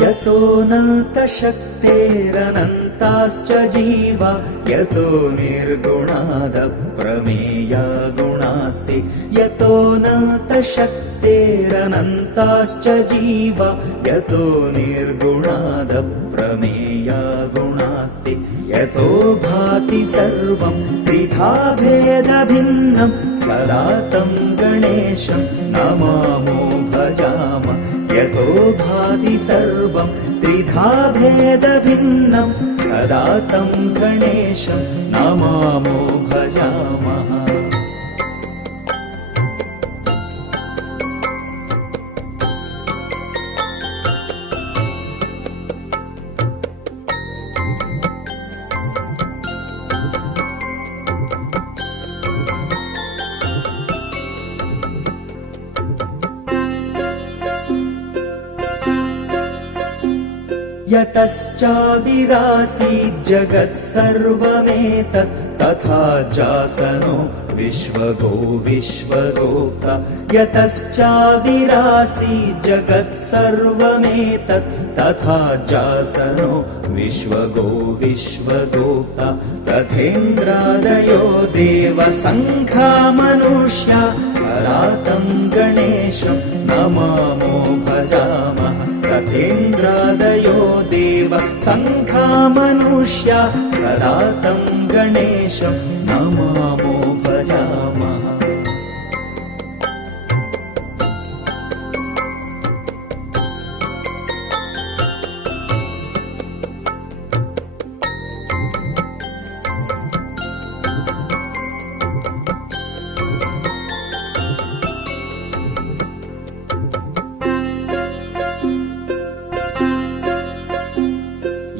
यतोऽनन्तशक्तेरनन्ताश्च जीवा यतो निर्गुणादप्रमेया गुणास्ते यतोऽनन्तशक्तेरनन्ताश्च जीवा यतो निर्गुणादप्रमेया गुणास्ते यतो भाति सर्वं त्रिधा भेदभिन्नं सदा तं गणेशं नमामो भजाम यतो भाति सर्वं त्रिधा भेदभिन्नं सदा तं गणेशं नमामो भजामः। यतश्चाविरासीज्जगत्सर्वमेतत् तथा जासनो विश्वगो विश्वगोप्ता यतश्चाविरासीज्जगत्सर्वमेतत् तथा जासनो विश्वगो विश्वगोप्ता तथेन्द्रादयो देवसङ्घा मनुष्या सदा तं गणेशं नमामो भजामः तथेन्द्रादयो देव सङ्घा मनुष्या सदा तं गणेशं नमामो भजामः।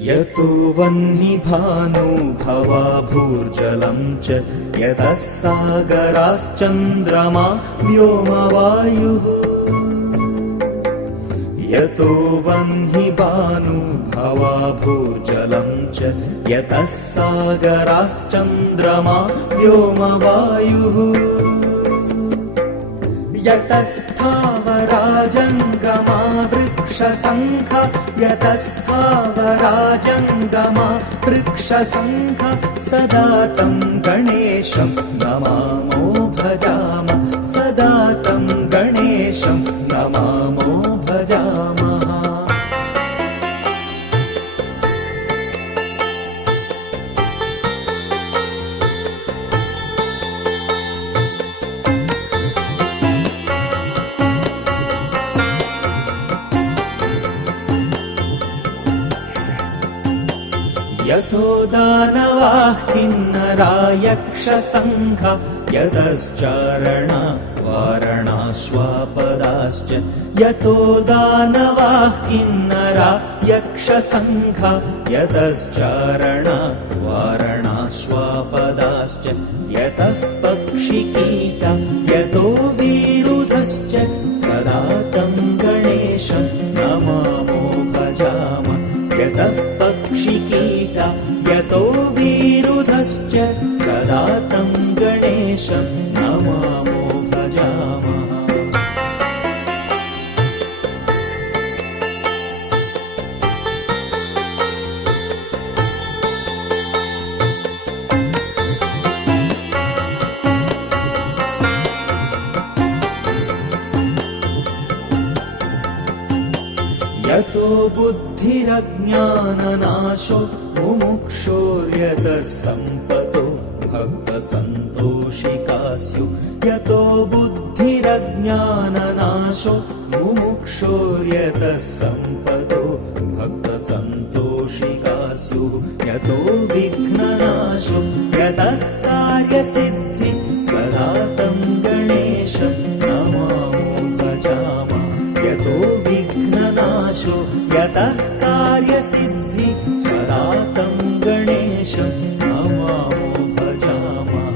यतो वह्निभानुभवा भूर्जलं च यतः सागराश्चन्द्रमा व्योमवायुः यतो वह्निभानुभवा भूर्जलं च यतः सागराश्चन्द्रमा व्योमवायुः यतस्थावरा जङ्गमा वृक्षसङ्घा यतस्थावराजङ्गमा वृक्षसङ्घा सदा तं गणेशं नमामो भजाम सदा तं गणेशं नमामो भजामः। यतो दानवाः किन्नरा यक्षसङ्घा यतश्चारणा वारणाश्वापदाश्च यतो दानवाः किन्नरा यक्षसङ्घा यतश्चारणा वारणाश्वापदाश्च यतः पक्षिकीटा यतो विरुधश्च सदा तं गणेशं नमामो भजाम यतः पक्षिकीटा यतो विरुधश्च सदा तं गणेशं नमामो भजामः। यतो बुद्धिरज्ञाननाशो मुमुक्षोर्यतः सम्पतो भक्तसन्तोषिका स्युः यतो बुद्धिरज्ञाननाशो मुमुक्षोर्यतः सम्पतो भक्तसन्तोषिका स्युः यतो विघ्ननाशो यतः कार्यसिद्धि सदा तं गणेशं नमामो भजामः यतो विघ्ननाशो यतः कार्यसिद्धि सदा तं गणेशं नमामो भजामः।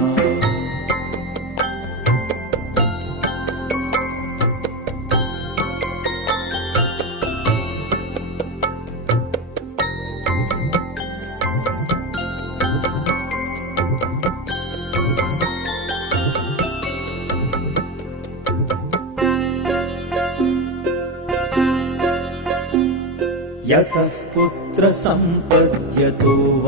यतः पुत्रसम्पद्यतो